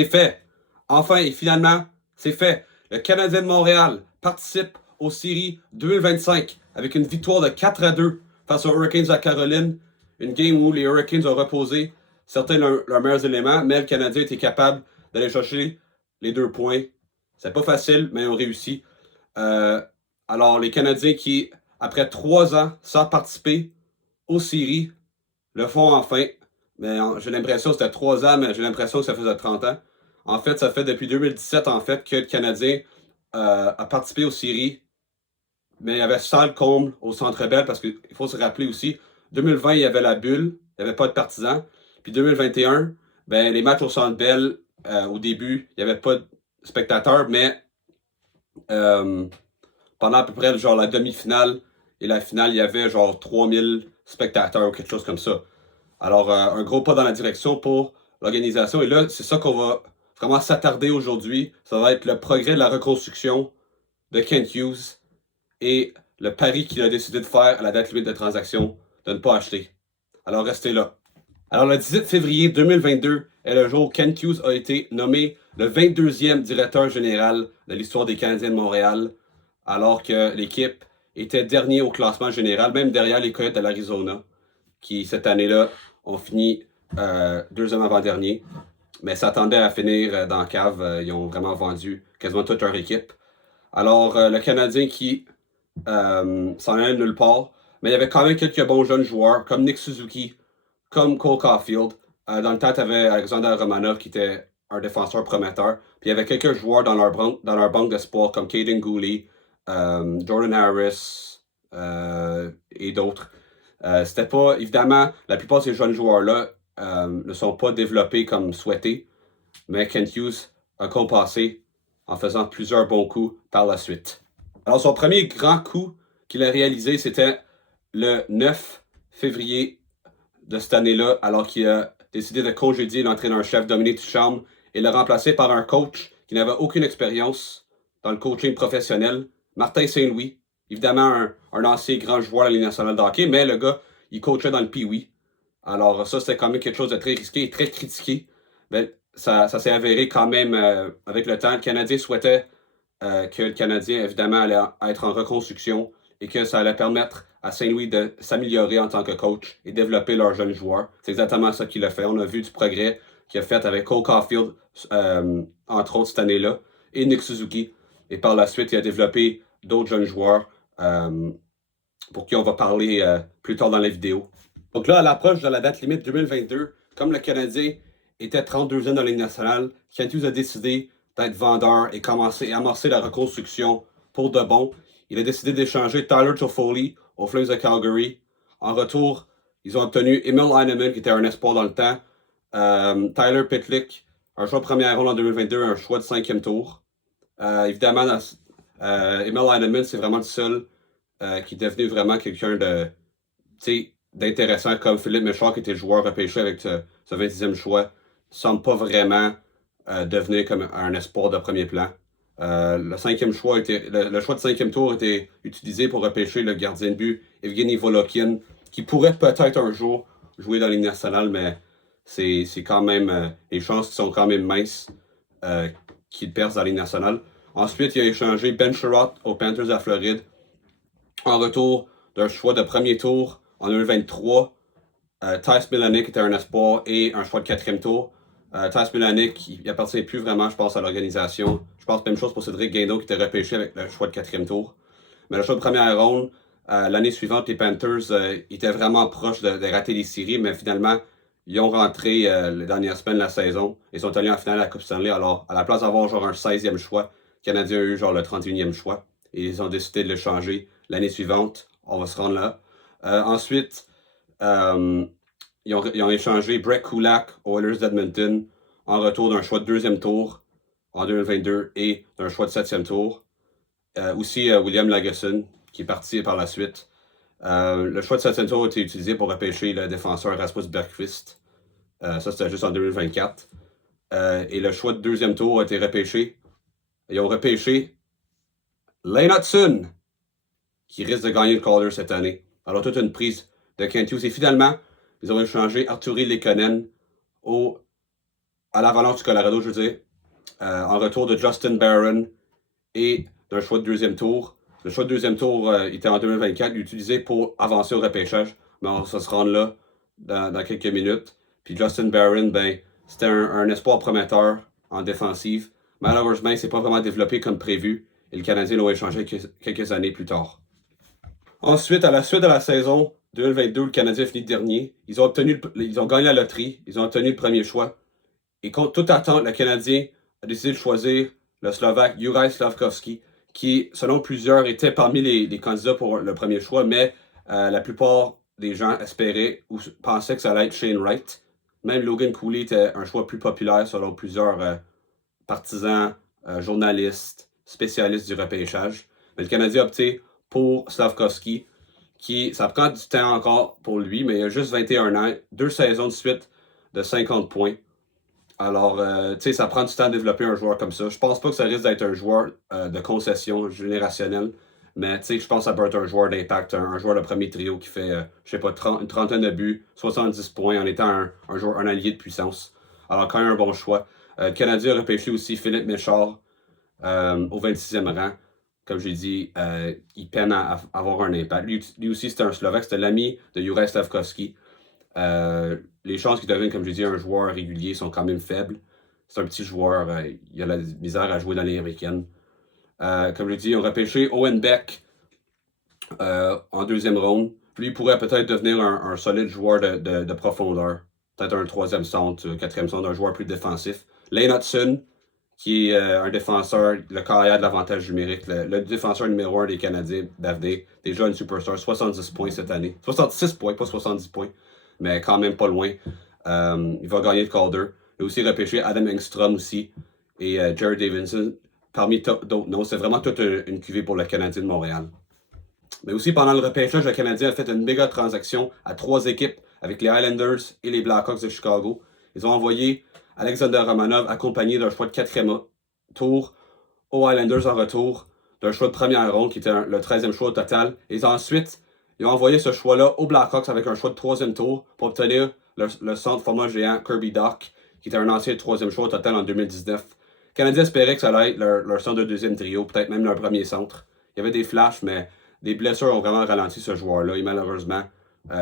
C'est fait. Enfin et finalement, c'est fait. Le Canadien de Montréal participe aux séries 2025 avec une victoire de 4-2 face aux Hurricanes de la Caroline. Une game où les Hurricanes ont reposé certains de leurs meilleurs éléments, mais le Canadien était capable d'aller chercher les 2 points. C'est pas facile, mais ils ont réussi. Alors, les Canadiens qui, après 3 ans sans participer aux séries, le font enfin. Mais j'ai l'impression que c'était 3 ans, mais j'ai l'impression que ça faisait 30 ans. En fait, ça fait depuis 2017 en fait, que le Canadien a participé aux séries. Mais il y avait salle comble au Centre Bell parce qu'il faut se rappeler aussi, 2020, il y avait la bulle, il n'y avait pas de partisans. Puis 2021, ben, les matchs au Centre Bell, au début, il n'y avait pas de spectateurs, mais euh, pendant à peu près genre la demi-finale et la finale, il y avait genre 3000 spectateurs ou quelque chose comme ça. Alors, un gros pas dans la direction pour l'organisation. Et là, c'est ça qu'on va vraiment s'attarder aujourd'hui. Ça va être le progrès de la reconstruction de Kent Hughes et le pari qu'il a décidé de faire à la date limite de transaction de ne pas acheter. Alors, restez là. Alors, le 18 février 2022 est le jour où Kent Hughes a été nommé le 22e directeur général de l'histoire des Canadiens de Montréal, alors que l'équipe était dernier au classement général, même derrière les Coyotes de l'Arizona, qui cette année-là ont fini deuxième avant-dernier, mais s'attendaient à finir dans la cave. Ils ont vraiment vendu quasiment toute leur équipe. Alors, le Canadien qui s'en allait nulle part, mais il y avait quand même quelques bons jeunes joueurs, comme Nick Suzuki, comme Cole Caulfield. Dans le temps, tu avais Alexander Romanov qui était un défenseur prometteur. Puis il y avait quelques joueurs dans leur banque d'espoir, comme Caden Gooley, Jordan Harris et d'autres. C'était pas, évidemment, la plupart de ces jeunes joueurs-là ne sont pas développés comme souhaité, mais Kent Hughes a compassé en faisant plusieurs bons coups par la suite. Alors, son premier grand coup qu'il a réalisé, c'était le 9 février de cette année-là, alors qu'il a décidé de congédier l'entraîneur-chef Dominique Ducharme et le remplacer par un coach qui n'avait aucune expérience dans le coaching professionnel, Martin Saint-Louis. Évidemment, un ancien grand joueur de la Ligue nationale de hockey, mais le gars, il coachait dans le Pee-Wee. Alors ça, c'était quand même quelque chose de très risqué et très critiqué. Mais ça s'est avéré quand même avec le temps. Le Canadien souhaitait que le Canadien, évidemment, allait être en reconstruction et que ça allait permettre à Saint-Louis de s'améliorer en tant que coach et développer leurs jeunes joueurs. C'est exactement ça qu'il a fait. On a vu du progrès qu'il a fait avec Cole Caulfield, entre autres cette année-là, et Nick Suzuki. Et par la suite, il a développé d'autres jeunes joueurs pour qui on va parler plus tard dans la vidéo. Donc là, à l'approche de la date limite 2022, comme le Canadien était 32e dans la Ligue nationale, Kent Hughes a décidé d'être vendeur et commencer à amorcer la reconstruction pour de bon. Il a décidé d'échanger Tyler Toffoli aux Flames de Calgary. En retour, ils ont obtenu Emil Heineman, qui était un espoir dans le temps, Tyler Pitlick, un choix de première ronde en 2022, un choix de 5e tour. Évidemment, Emil Heineman, c'est vraiment le seul qui est devenu vraiment quelqu'un d'intéressant comme Philippe Méchard, qui était joueur repêché avec ce 26e choix, ne semble pas vraiment devenir comme un espoir de premier plan. Le choix de 5e tour était utilisé pour repêcher le gardien de but Evgeny Volokin, qui pourrait peut-être un jour jouer dans la Ligue nationale, mais c'est quand même les chances sont quand même minces qu'il perce dans la Ligue nationale. Ensuite, il a échangé Ben Sherratt aux Panthers de la Floride en retour d'un choix de premier tour en 2023. Tyce Milanic était un espoir et un choix de 4e tour. Tyce Milanic, il appartient plus vraiment, je pense, à l'organisation. Je pense même chose pour Cédric Guindon qui était repêché avec le choix de 4e tour. Mais le choix de première ronde, l'année suivante, les Panthers étaient vraiment proches de rater les séries, mais finalement, ils ont rentré les dernières semaines de la saison. Ils sont allés en finale à la Coupe Stanley. Alors, à la place d'avoir genre un 16e choix, le Canadien a eu genre le 31e choix. Et ils ont décidé de le changer l'année suivante. On va se rendre là. Ensuite, ils ont échangé Brett Kulak aux Oilers d'Edmonton en retour d'un choix de 2e tour en 2022 et d'un choix de 7e tour. Aussi William Lagesson, qui est parti par la suite. Le choix de 7e tour a été utilisé pour repêcher le défenseur Rasmus Bergqvist. Ça, c'était juste en 2024. Et le choix de 2e tour a été repêché. Ils ont repêché Lane Hutson, qui risque de gagner le Calder cette année. Alors, toute une prise de Kent Hughes. Et finalement, ils ont échangé Artturi Lekonen aux à l'Avalanche du Colorado, je veux dire, en retour de Justin Barron et d'un choix de deuxième tour. Le choix de deuxième tour était en 2024, utilisé pour avancer au repêchage. Mais on va se rendre là dans quelques minutes. Puis Justin Barron, ben, c'était un espoir prometteur en défensive. Malheureusement, il ne s'est pas vraiment développé comme prévu et le Canadien l'a échangé quelques années plus tard. Ensuite, à la suite de la saison 2022, le Canadien finit dernier. Ils ont gagné la loterie, ils ont obtenu le premier choix. Et contre toute attente, le Canadien a décidé de choisir le Slovaque Juraj Slafkovský, qui, selon plusieurs, était parmi les candidats pour le premier choix, mais la plupart des gens espéraient ou pensaient que ça allait être Shane Wright. Même Logan Cooley était un choix plus populaire selon plusieurs partisans, journalistes, spécialistes du repêchage. Mais le Canadien a opté pour Slafkovský, ça prend du temps encore pour lui, mais il a juste 21 ans, 2 saisons de suite de 50 points. Alors, tu sais, ça prend du temps de développer un joueur comme ça. Je pense pas que ça risque d'être un joueur de concession générationnelle, mais tu sais, je pense que ça peut être un joueur d'impact, un joueur de premier trio qui fait, je sais pas, une trentaine de buts, 70 points en étant un allié de puissance. Alors, quand même un bon choix. Le Canadien a repêché aussi Philippe Méchard au 26e rang. Comme j'ai dit, il peine à avoir un impact. Lui aussi, c'était un Slovaque, c'était l'ami de Juraj Slafkovský. Les chances qu'il devienne, comme j'ai dit, un joueur régulier sont quand même faibles. C'est un petit joueur, il a la misère à jouer dans les américaines. Comme je dis, on a repêché Owen Beck en deuxième ronde. Lui pourrait peut-être devenir un solide joueur de profondeur. Peut-être un troisième centre, quatrième centre, un joueur plus défensif. Lane Hutson, qui est un défenseur, le carrière de l'avantage numérique, le défenseur numéro 1 des Canadiens d'avenir. Déjà une superstar, 70 points cette année. 66 points, pas 70 points, mais quand même pas loin. Il va gagner le Calder. Il a aussi repêché Adam Engstrom aussi et Jared Davidson. Parmi d'autres noms, c'est vraiment toute une cuvée pour le Canadien de Montréal. Mais aussi, pendant le repêchage, le Canadien a fait une méga transaction à 3 équipes avec les Islanders et les Blackhawks de Chicago. Ils ont envoyé Alexander Romanov accompagné d'un choix de 4e tour aux Islanders en retour d'un choix de première ronde qui était le 13e choix au total. Et ensuite, ils ont envoyé ce choix-là aux Blackhawks avec un choix de 3e tour pour obtenir le centre format géant Kirby Dach, qui était un ancien 3e choix au total en 2019. Les Canadiens espéraient que ça allait être leur centre de 2e trio, peut-être même leur premier centre. Il y avait des flashs, mais des blessures ont vraiment ralenti ce joueur-là. Et malheureusement,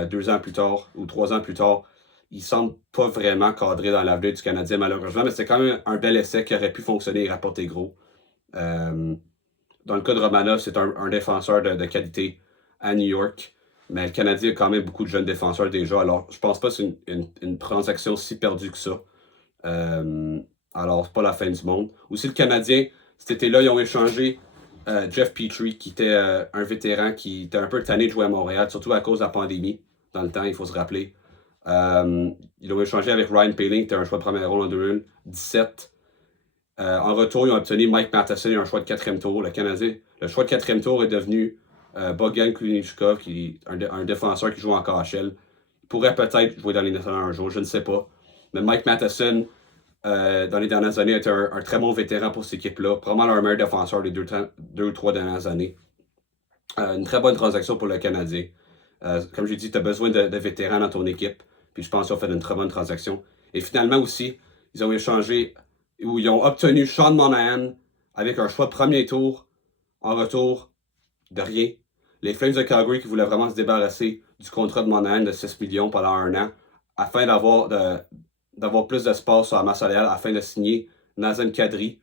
2 ans plus tard ou 3 ans plus tard, il semble pas vraiment cadré dans l'avenir du Canadien, malheureusement, mais c'est quand même un bel essai qui aurait pu fonctionner et rapporter gros. Dans le cas de Romanov, c'est un défenseur de qualité à New York, mais le Canadien a quand même beaucoup de jeunes défenseurs déjà, alors je pense pas que c'est une transaction si perdue que ça. Alors, c'est pas la fin du monde. Aussi, le Canadien, cet été-là, ils ont échangé Jeff Petrie, qui était un vétéran qui était un peu tanné de jouer à Montréal, surtout à cause de la pandémie. Dans le temps, il faut se rappeler. Ils ont échangé avec Ryan Poehling, qui était un choix de première ronde en 2017. En retour, ils ont obtenu Mike Matheson et un choix de 4e tour. Le choix de 4e tour est devenu Bogdan Kuznichkov, qui est un défenseur qui joue en KHL. Il pourrait peut-être jouer dans les nationales un jour, je ne sais pas. Mais Mike Matheson, dans les dernières années, a été un très bon vétéran pour cette équipe-là. Probablement leur meilleur défenseur les 2 ou 3 dernières années. Une très bonne transaction pour le Canadien. Comme j'ai dit, tu as besoin de vétérans dans ton équipe. Puis je pense qu'ils ont fait une très bonne transaction. Et finalement aussi, ils ont échangé, ou ils ont obtenu Sean Monahan avec un choix de premier tour en retour de rien. Les Flames de Calgary qui voulaient vraiment se débarrasser du contrat de Monahan de 6 millions pendant 1 an afin d'avoir plus d'espace sur la masse salariale afin de signer Nazem Kadri.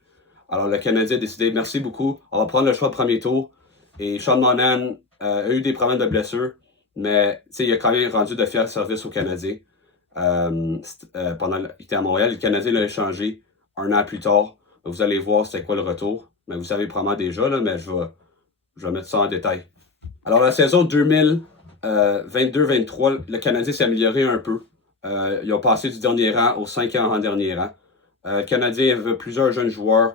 Alors le Canadien a décidé, merci beaucoup, on va prendre le choix de premier tour. Et Sean Monahan a eu des problèmes de blessure, mais il a quand même rendu de fiers services au Canadien. Pendant qu'il était à Montréal, le Canadien l'a échangé 1 an plus tard. Vous allez voir c'est quoi le retour. Mais vous savez probablement déjà, là, mais je vais mettre ça en détail. Alors la saison 2022-23, le Canadien s'est amélioré un peu. Ils ont passé du dernier rang au 5e rang dernier rang. Le Canadien avait plusieurs jeunes joueurs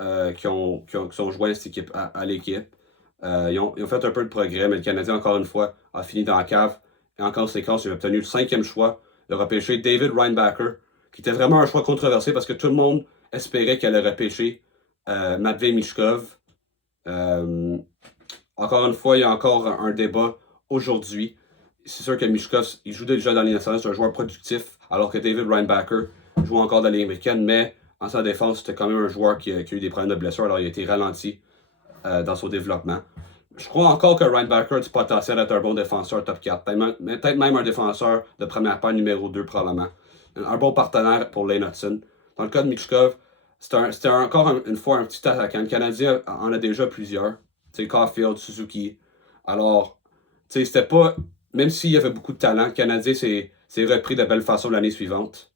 qui sont joints à l'équipe. Ils ont fait un peu de progrès, mais le Canadien, encore une fois, a fini dans la cave. Et en conséquence, il a obtenu le 5e choix, de repêcher David Reinbacher, qui était vraiment un choix controversé parce que tout le monde espérait qu'elle allait repêcher Matvei Michkov. Encore une fois, il y a encore un débat aujourd'hui. C'est sûr que Michkov, il joue déjà dans les nationales, c'est un joueur productif, alors que David Reinbacher, joue encore dans la Ligue américaine, mais en sa défense, c'était quand même un joueur qui a eu des problèmes de blessure, alors il a été ralenti dans son développement. Je crois encore que Ryan Backer a du potentiel d'être un bon défenseur top 4, peut-être même un défenseur de première paire numéro 2 probablement. Un bon partenaire pour Lane Hudson. Dans le cas de Michkov, c'était encore une fois un petit attaquant. Le Canadien en a déjà plusieurs. Tu sais, Caulfield, Suzuki. Alors, tu sais, c'était pas... Même s'il y avait beaucoup de talent, le Canadien s'est repris de belle façon l'année suivante,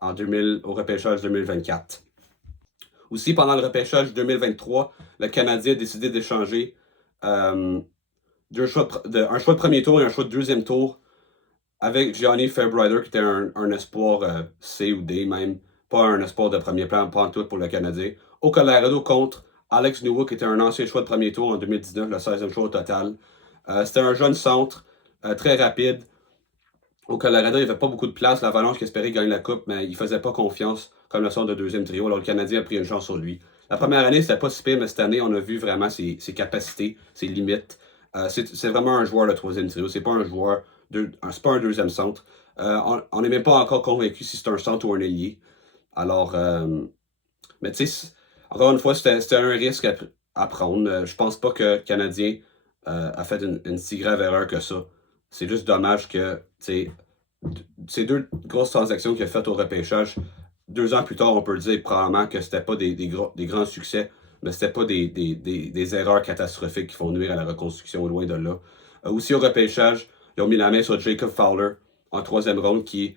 au repêchage 2024. Aussi, pendant le repêchage 2023, le Canadien a décidé d'échanger un choix de premier tour et un choix de deuxième tour avec Gianni Fairbrider, qui était un espoir C ou D même, pas un espoir de premier plan, pas en tout pour le Canadien. Au Colorado contre Alex Newhook, qui était un ancien choix de premier tour en 2019, le 16e choix au total. C'était un jeune centre, très rapide. Au Colorado, il n'y avait pas beaucoup de place. L'Avalanche qui espérait gagner la Coupe, mais il ne faisait pas confiance comme le centre de deuxième trio. Alors le Canadien a pris une chance sur lui. La première année, c'était pas si pire, mais cette année, on a vu vraiment ses capacités, ses limites. C'est vraiment un joueur de troisième trio. C'est pas un joueur, c'est pas un deuxième centre. On n'est même pas encore convaincu si c'est un centre ou un ailier. Alors, mais tu sais, encore une fois, c'était un risque à prendre. Je pense pas que le Canadien a fait une si grave erreur que ça. C'est juste dommage que, tu sais, ces deux grosses transactions qu'il a faites au repêchage, 2 ans plus tard, on peut dire probablement que c'était pas des grands succès, mais c'était pas des erreurs catastrophiques qui font nuire à la reconstruction, loin de là. Aussi au repêchage, ils ont mis la main sur Jacob Fowler en 3e ronde, qui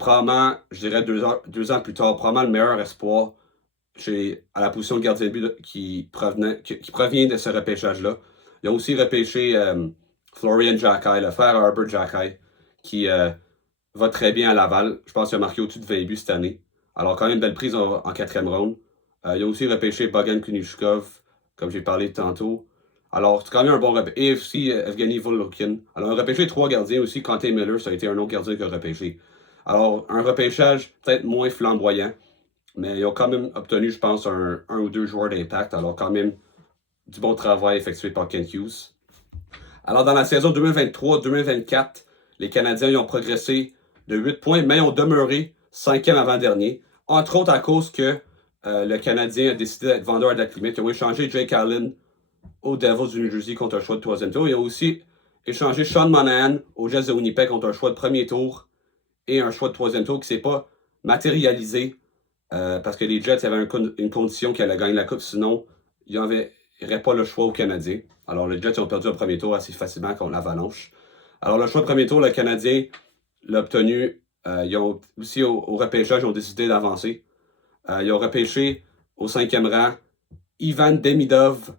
probablement, je dirais 2 ans plus tard, probablement le meilleur espoir à la position de gardien de but qui provient de ce repêchage-là. Ils ont aussi repêché Florian Jacquet, le frère Herbert Jacquet, qui va très bien à Laval. Je pense qu'il a marqué au-dessus de 20 buts cette année. Alors, quand même, belle prise en 4e ronde. Ils ont aussi repêché Bogdan Kunichkov, comme j'ai parlé tantôt. Alors, c'est quand même un bon repêchage. Et aussi Evgeny Volokhin. Alors, on a repêché 3 gardiens aussi. Quentin Miller, ça a été un autre gardien qu'il a repêché. Alors, un repêchage peut-être moins flamboyant, mais ils ont quand même obtenu, je pense, un ou 2 joueurs d'impact. Alors, quand même, du bon travail effectué par Kent Hughes. Alors, dans la saison 2023-2024, les Canadiens ils ont progressé de 8 points, mais ont demeuré 5e avant-dernier. Entre autres à cause que le Canadien a décidé d'être vendeur à date limite. Ils ont échangé Jake Allen aux Devils du New Jersey contre un choix de 3e tour. Ils ont aussi échangé Sean Monahan aux Jets de Winnipeg contre un choix de premier tour et un choix de 3e tour qui ne s'est pas matérialisé parce que les Jets avaient une condition qu'ils allaient gagner la Coupe, sinon il n'y aurait pas le choix aux Canadiens. Alors les Jets ont perdu le premier tour assez facilement contre l'Avalanche. Alors le choix de premier tour, le Canadien l'a obtenu. Ils ont aussi au repêchage, ils ont décidé d'avancer. Ils ont repêché au 5e rang Ivan Demidov,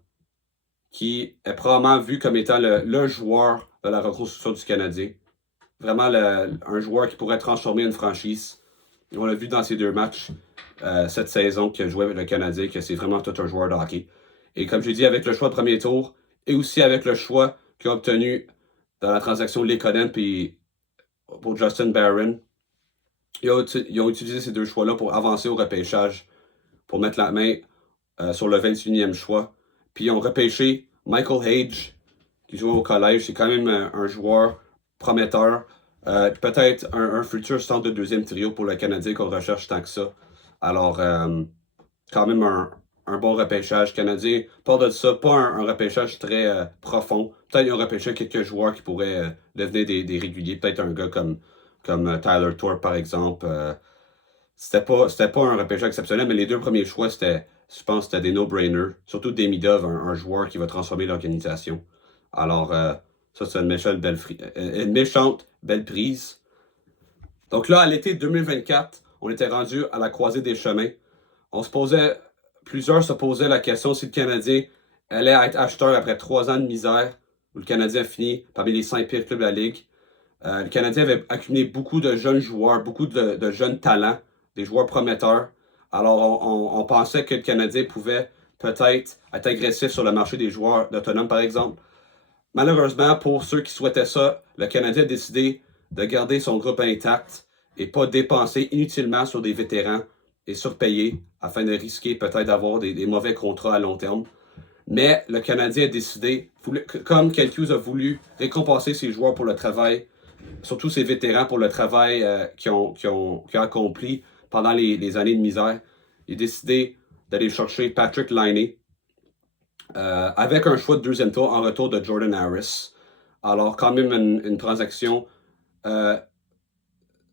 qui est probablement vu comme étant le joueur de la reconstruction du Canadien. Vraiment un joueur qui pourrait transformer une franchise. On l'a vu dans ces 2 matchs cette saison qu'il a joué avec le Canadien, que c'est vraiment tout un joueur de hockey. Et comme j'ai dit, avec le choix de premier tour, et aussi avec le choix qu'il a obtenu dans la transaction Lekonen puis pour Justin Barron, ils ont utilisé ces 2 choix-là pour avancer au repêchage, pour mettre la main sur le 21e choix. Puis ils ont repêché Michael Hage, qui jouait au collège. C'est quand même un joueur prometteur. Peut-être un futur centre de 2e trio pour le Canadien qu'on recherche tant que ça. Alors, quand même un bon repêchage canadien. Pas de ça, pas un repêchage très profond. Peut-être qu'ils ont repêché quelques joueurs qui pourraient devenir des réguliers. Peut-être un gars comme Tyler Thorpe, par exemple. C'était pas un repêchage exceptionnel, mais les 2 premiers choix, je pense que c'était des no-brainers. Surtout Demidov, un joueur qui va transformer l'organisation. Alors, ça, c'est une méchante belle prise. Donc là, à l'été 2024, on était rendu à la croisée des chemins. Plusieurs se posaient la question si le Canadien allait être acheteur après 3 ans de misère, où le Canadien a fini parmi les 5 pires clubs de la Ligue. Le Canadien avait accumulé beaucoup de jeunes joueurs, beaucoup de jeunes talents, des joueurs prometteurs. Alors, on pensait que le Canadien pouvait peut-être être agressif sur le marché des joueurs autonomes, par exemple. Malheureusement, pour ceux qui souhaitaient ça, le Canadien a décidé de garder son groupe intact et pas dépenser inutilement sur des vétérans et surpayer afin de risquer peut-être d'avoir des mauvais contrats à long terme. Mais le Canadien a décidé, comme Kent Hughes a voulu récompenser ses joueurs pour le travail surtout ses vétérans pour le travail qu'ils ont accompli pendant les années de misère. Il a décidé d'aller chercher Patrick Laine avec un choix de deuxième tour en retour de Jordan Harris. Alors, quand même une transaction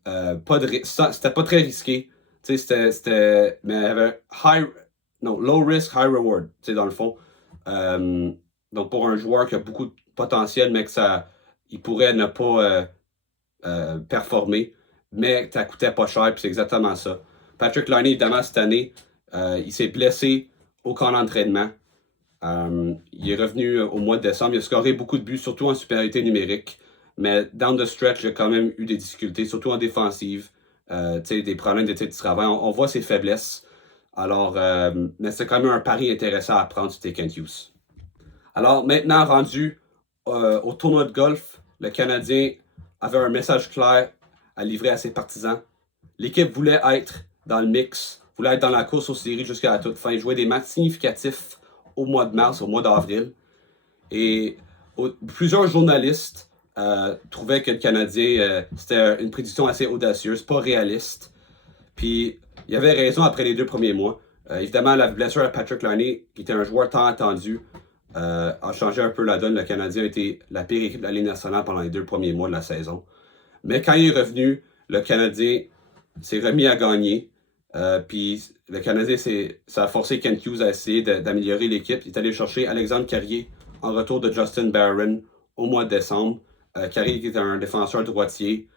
c'était pas très risqué. Mais il y avait low risk, high reward, dans le fond. Donc, pour un joueur qui a beaucoup de potentiel, mais il pourrait ne pas performer, mais ça coûtait pas cher, puis c'est exactement ça. Patrick Laine, évidemment, cette année, il s'est blessé au camp d'entraînement. Il est revenu au mois de décembre. Il a scoré beaucoup de buts, surtout en supériorité numérique. Mais down the stretch, il a quand même eu des difficultés, surtout en défensive. Des problèmes d'éthique du travail. On voit ses faiblesses. Alors, mais c'est quand même un pari intéressant à prendre sur Kent Hughes. Alors, maintenant, rendu au tournoi de golf, le Canadien avait un message clair à livrer à ses partisans. L'équipe voulait être dans le mix, voulait être dans la course aux séries jusqu'à la toute fin, jouer des matchs significatifs au mois de mars, au mois d'avril. Et plusieurs journalistes trouvaient que le Canadien, c'était une prédiction assez audacieuse, pas réaliste. Puis, il avait raison après les 2 premiers mois. Évidemment, la blessure à Patrick Laine, qui était un joueur tant attendu, a changé un peu la donne. Le Canadien a été la pire équipe de la Ligue nationale pendant les 2 premiers mois de la saison. Mais quand il est revenu, le Canadien s'est remis à gagner. Puis le Canadien, ça a forcé Kent Hughes à essayer d'améliorer l'équipe. Il est allé chercher Alexandre Carrier en retour de Justin Barron au mois de décembre. Carrier qui est un défenseur droitier,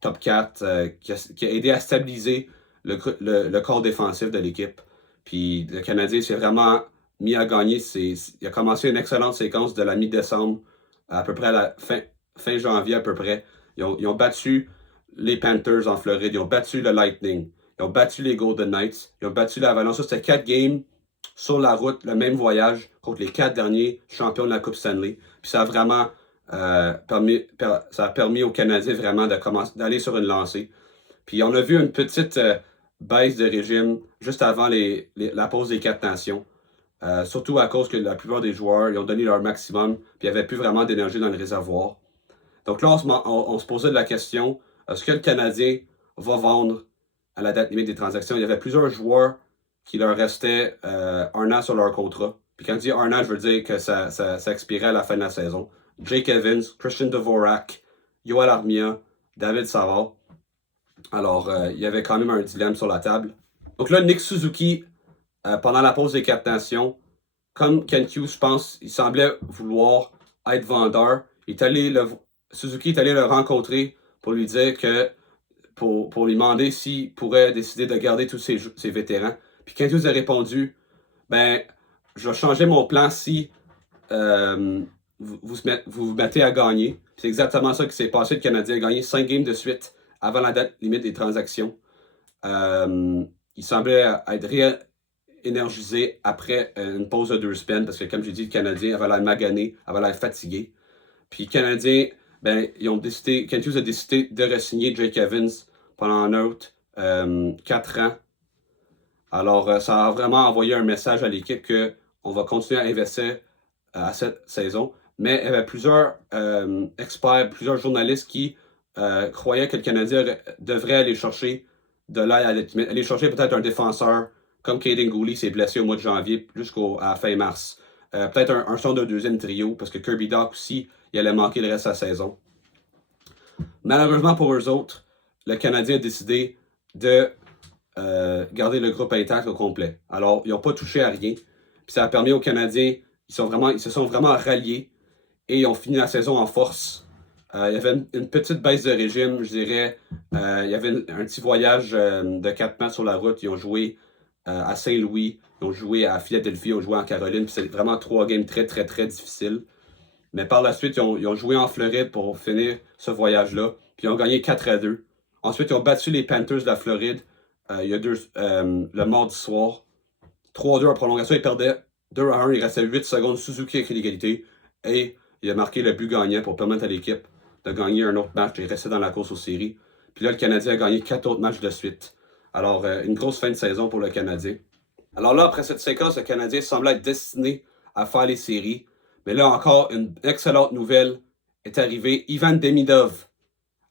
top 4, qui a aidé à stabiliser le corps défensif de l'équipe. Puis le Canadien s'est vraiment mis à gagner. Il a commencé une excellente séquence de la mi-décembre à peu près à la fin janvier à peu près. Ils ont battu les Panthers en Floride, ils ont battu le Lightning, ils ont battu les Golden Knights, ils ont battu l'Avalanche. Ça, c'était 4 games sur la route, le même voyage contre les 4 derniers champions de la Coupe Stanley. Puis ça a vraiment permis aux Canadiens vraiment d'aller sur une lancée. Puis on a vu une petite baisse de régime juste avant la pause des 4 nations. Surtout à cause que la plupart des joueurs ils ont donné leur maximum, puis il n'y avait plus vraiment d'énergie dans le réservoir. Donc là, on se posait la question, est-ce que le Canadien va vendre à la date limite des transactions? Il y avait plusieurs joueurs qui leur restait 1 an sur leur contrat. Puis quand je dis 1 an, je veux dire que ça expirait à la fin de la saison. Jake Evans, Christian Dvorak, Yoel Armia, David Savard. Alors, il y avait quand même un dilemme sur la table. Donc là, Nick Suzuki, pendant la pause des 4 nations, comme Kent Hughes, je pense, il semblait vouloir être vendeur. Suzuki est allé le rencontrer pour lui dire que pour lui demander s'il pourrait décider de garder tous ses vétérans. Puis Kent Hughes a répondu, je vais changer mon plan si vous vous mettez à gagner. C'est exactement ça qui s'est passé. Le Canadien a gagné 5 games de suite avant la date limite des transactions. Il semblait être énergisé après une pause de 2 semaines parce que, comme j'ai dit, le Canadien avait l'air magané, avait l'air fatigué. Puis le Canadien, Kent Hughes a décidé de re-signer Jake Evans pendant un autre 4 ans. Alors, ça a vraiment envoyé un message à l'équipe qu'on va continuer à investir à cette saison. Mais il y avait plusieurs experts, plusieurs journalistes qui croyaient que le Canadien devrait aller chercher de l'aide à l'ultimate, aller chercher peut-être un défenseur comme Kaden Guhle s'est blessé au mois de janvier jusqu'à la fin mars. Peut-être un son de deuxième trio, parce que Kirby Dach aussi, il allait manquer le reste de la saison. Malheureusement pour eux autres, le Canadien a décidé de garder le groupe intact au complet. Alors, ils n'ont pas touché à rien. Puis ça a permis aux Canadiens, ils se sont vraiment ralliés et ils ont fini la saison en force. Il y avait une petite baisse de régime, je dirais. Il y avait un petit voyage de 4 matchs sur la route. Ils ont joué à Saint-Louis, ils ont joué à Philadelphie, ils ont joué en Caroline. Puis c'est vraiment 3 games très, très, très difficiles. Mais par la suite, ils ont joué en Floride pour finir ce voyage-là. Puis ils ont gagné 4-2. Ensuite, ils ont battu les Panthers de la Floride. Il y a le mardi soir. 3-2 en prolongation. Ils perdaient 2-1. Il restait 8 secondes. Suzuki a écrit l'égalité. Et il a marqué le but gagnant pour permettre à l'équipe de gagner un autre match et rester dans la course aux séries. Puis là, le Canadien a gagné 4 autres matchs de suite. Alors, une grosse fin de saison pour le Canadien. Alors là, après cette séquence, le Canadien semblait être destiné à faire les séries. Mais là encore, une excellente nouvelle est arrivée. Ivan Demidov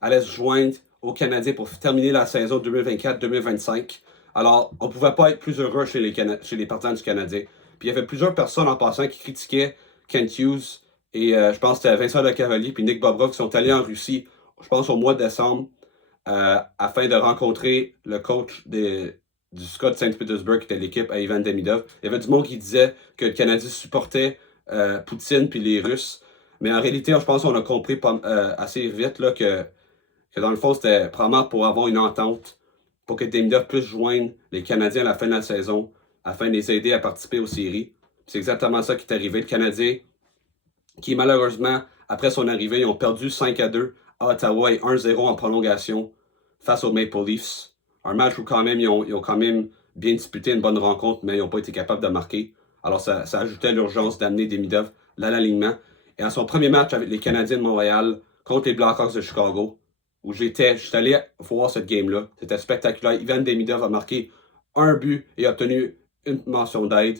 allait se joindre aux Canadiens pour terminer la saison 2024-2025. Alors, on ne pouvait pas être plus heureux chez les partisans du Canadien. Puis il y avait plusieurs personnes en passant qui critiquaient Kent Hughes et je pense que c'était Vincent Lecavalier puis Nick Bobrov qui sont allés en Russie, je pense au mois de décembre, afin de rencontrer le coach du Scott St. Petersburg, qui était l'équipe à Ivan Demidov. Il y avait du monde qui disait que le Canadien supportait Poutine puis les Russes. Mais en réalité, je pense qu'on a compris assez vite là, que dans le fond, c'était probablement pour avoir une entente, pour que Demidov puisse joindre les Canadiens à la fin de la saison, afin de les aider à participer aux séries. C'est exactement ça qui est arrivé. Le Canadien, qui malheureusement, après son arrivée, ils ont perdu 5-2 à Ottawa et 1-0 en prolongation face aux Maple Leafs. Un match où quand même, ils ont quand même bien disputé une bonne rencontre, mais ils n'ont pas été capables de marquer. Alors ça ajoutait l'urgence d'amener Demidov à l'alignement. Et à son premier match avec les Canadiens de Montréal contre les Blackhawks de Chicago, où j'étais allé voir cette game-là. C'était spectaculaire. Ivan Demidov a marqué un but et a obtenu une mention d'aide.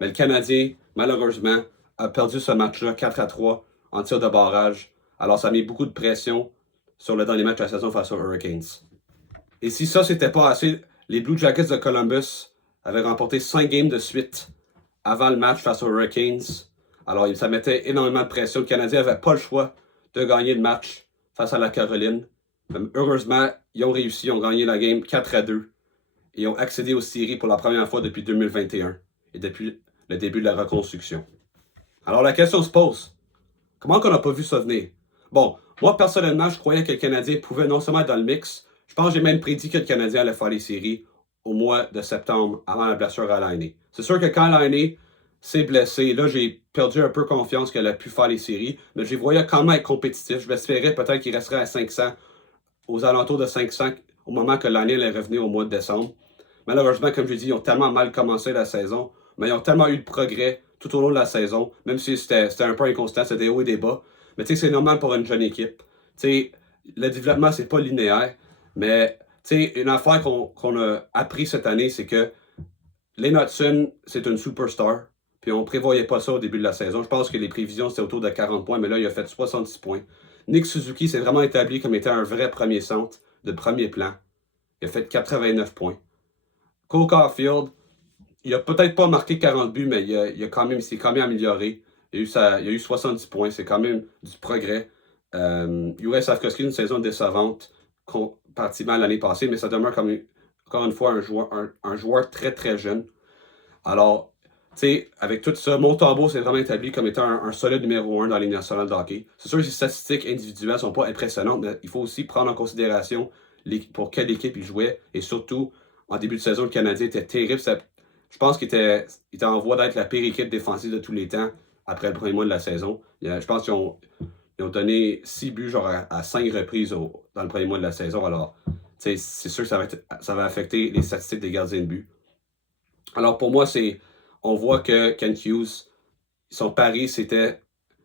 Mais le Canadien, malheureusement, a perdu ce match-là 4-3 en tir de barrage. Alors ça a mis beaucoup de pression sur le dernier match de la saison face aux Hurricanes. Et si ça, c'était pas assez, les Blue Jackets de Columbus avaient remporté 5 games de suite avant le match face aux Hurricanes. Alors ça mettait énormément de pression. Le Canadien n'avait pas le choix de gagner le match face à la Caroline. Heureusement, ils ont réussi, ils ont gagné la game 4-2 et ils ont accédé aux séries pour la première fois depuis 2021 et depuis le début de la reconstruction. Alors la question se pose, comment qu'on n'a pas vu ça venir? Bon, moi personnellement, je croyais que le Canadien pouvait non seulement être dans le mix, je pense que j'ai même prédit que le Canadien allait faire les séries au mois de septembre avant la blessure à Laine. C'est sûr que quand Laine s'est blessé, là j'ai perdu un peu confiance qu'elle a pu faire les séries, mais je les voyais quand même être compétitifs. Je m'espérais peut-être qu'il resterait à 500, aux alentours de 500 au moment que Laine allait revenir au mois de décembre. Malheureusement, comme je dis, ils ont tellement mal commencé la saison, mais ils ont tellement eu de progrès tout au long de la saison, même si c'était un peu inconstant, c'était des hauts et des bas. Mais tu sais, c'est normal pour une jeune équipe. Tu sais, le développement, c'est pas linéaire, mais tu sais, une affaire qu'on a appris cette année, c'est que Lane Hutson, c'est une superstar, puis on prévoyait pas ça au début de la saison. Je pense que les prévisions, c'était autour de 40 points, mais là, il a fait 66 points. Nick Suzuki s'est vraiment établi comme étant un vrai premier centre de premier plan. Il a fait 89 points. Cole Caulfield, il a peut-être pas marqué 40 buts, mais il s'est quand même amélioré. Il a eu 70 points, c'est quand même du progrès. Juraj Slafkovský, une saison décevante, comparativement à l'année passée, mais ça demeure comme encore une fois un joueur très très jeune. Alors, tu sais, avec tout ça, Montembeault s'est vraiment établi comme étant un solide numéro 1 dans la Ligue nationale de hockey. C'est sûr que les statistiques individuelles sont pas impressionnantes, mais il faut aussi prendre en considération pour quelle équipe il jouait. Et surtout, en début de saison, le Canadien était terrible. Je pense qu'il était en voie d'être la pire équipe défensive de tous les temps après le premier mois de la saison. Je pense qu'ils ont donné 6 buts genre à 5 reprises dans le premier mois de la saison. Alors, c'est sûr que ça va affecter les statistiques des gardiens de but. Alors pour moi, on voit que Kent Hughes, son pari, c'était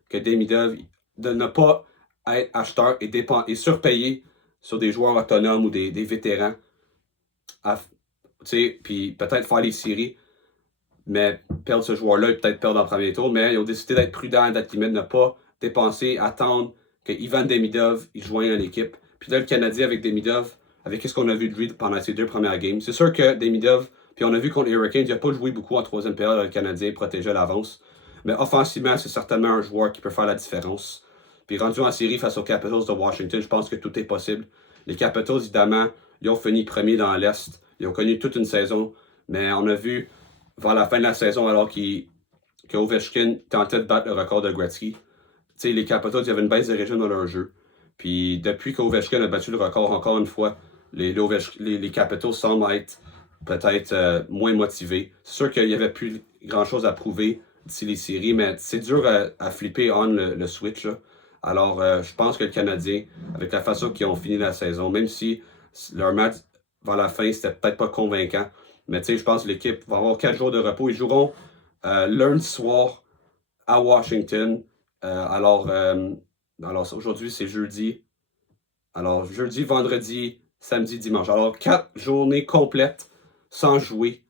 que Demidov de ne pas être acheteur et surpayé sur des joueurs autonomes ou des vétérans. Puis peut-être faire les séries, mais perdre ce joueur-là et peut-être perdre en premier tour. Mais ils ont décidé d'être prudents à date limite, ne pas dépenser, attendre que Ivan Demidov il joigne à l'équipe. Puis là, le Canadien avec Demidov, avec ce qu'on a vu de lui pendant ses 2 premières games, c'est sûr que Demidov, puis on a vu contre les Hurricanes, il n'a pas joué beaucoup en 3e période, le Canadien protégeait l'avance. Mais offensivement, c'est certainement un joueur qui peut faire la différence. Puis rendu en série face aux Capitals de Washington, je pense que tout est possible. Les Capitals, évidemment, ils ont fini premiers dans l'Est. Ils ont connu toute une saison. Mais on a vu, vers la fin de la saison, alors qu'Ovechkin tentait de battre le record de Gretzky, les Capitals, il y avait une baisse de régime dans leur jeu. Puis depuis qu'Ovechkin a battu le record, encore une fois, les Capitals semblent être peut-être moins motivés. C'est sûr qu'il n'y avait plus grand-chose à prouver d'ici les séries, mais c'est dur à flipper on le switch. Là. Alors, je pense que le Canadien, avec la façon qu'ils ont fini la saison, même si leur match vers la fin, c'était peut-être pas convaincant, mais je pense que l'équipe va avoir 4 jours de repos. Ils joueront lundi soir à Washington. Alors aujourd'hui, c'est jeudi. Alors, jeudi, vendredi, samedi, dimanche. Alors, 4 journées complètes sans jouer.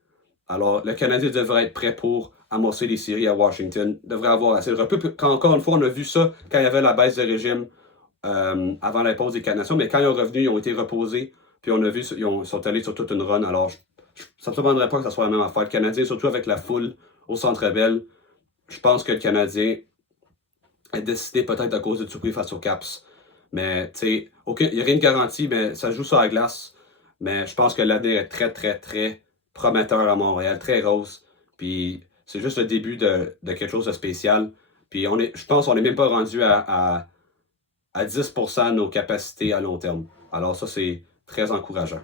Alors, le Canadien devrait être prêt pour amorcer les séries à Washington. Devrait avoir assez de repos. Encore une fois, on a vu ça quand il y avait la baisse de régime avant la pause des Canadiens. Mais quand ils ont revenu, ils ont été reposés. Puis on a vu, ils sont allés sur toute une run. Alors, ça ne me surprendrait pas que ça soit la même affaire. Le Canadien, surtout avec la foule au Centre Bell, je pense que le Canadien a décidé peut-être à cause de Tsukui face aux Caps. Mais, tu sais, il n'y a rien de garanti, mais ça joue sur la glace. Mais je pense que l'avenir est très, très, très prometteur à Montréal, très rose. Puis c'est juste le début de quelque chose de spécial. Puis je pense qu'on n'est même pas rendu à 10% de nos capacités à long terme. Alors ça, c'est très encourageant.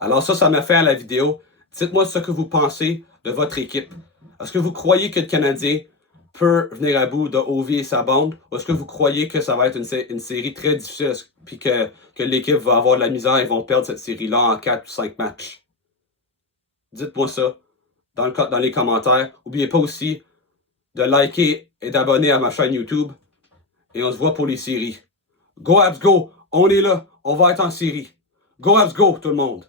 Alors ça m'a fait à la vidéo. Dites-moi ce que vous pensez de votre équipe. Est-ce que vous croyez que le Canadien peut venir à bout de Ovi et sa bande? Ou est-ce que vous croyez que ça va être une série très difficile puis que l'équipe va avoir de la misère et vont perdre cette série-là en 4 ou 5 matchs? Dites-moi ça dans les commentaires. N'oubliez pas aussi de liker et d'abonner à ma chaîne YouTube. Et on se voit pour les séries. Go Habs Go! On est là. On va être en série. Go Habs Go, tout le monde!